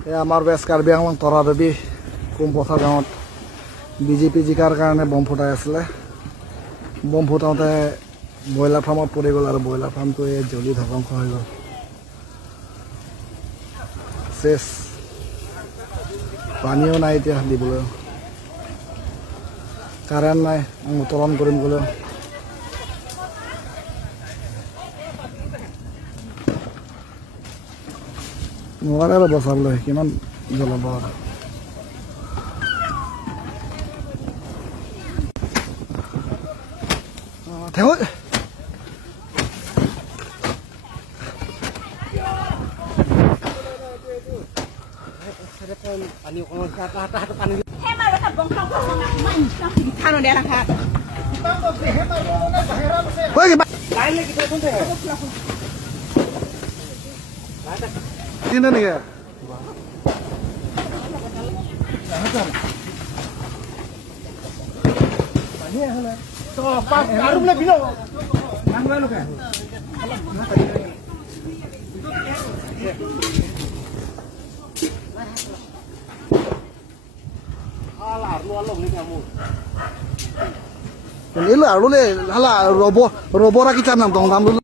আমাৰ বেছ কাৰ্বি আংলং তৰাদেৱী কোমপথাৰ গাঁৱত বিজেপি জিকাৰ কাৰণে বম ফুটাই আছিলে। বম ফুটাওঁতে ব্ৰইলাৰ ফাৰ্মত পৰি গ'ল আৰু ব্ৰইলাৰ ফাৰ্মটো জ্বলি ধ্বংস হৈ গ'ল। চেছ পানীও নাই এতিয়া দিবলৈ, কাৰেণ্ট নাই, উত্তোলন কৰিম গ'লেও। নোৱাৰে আৰু বচাবলৈ, কিমান জ্বলাব আৰু। Ini lah, lu le, halah robo rakit canam dong,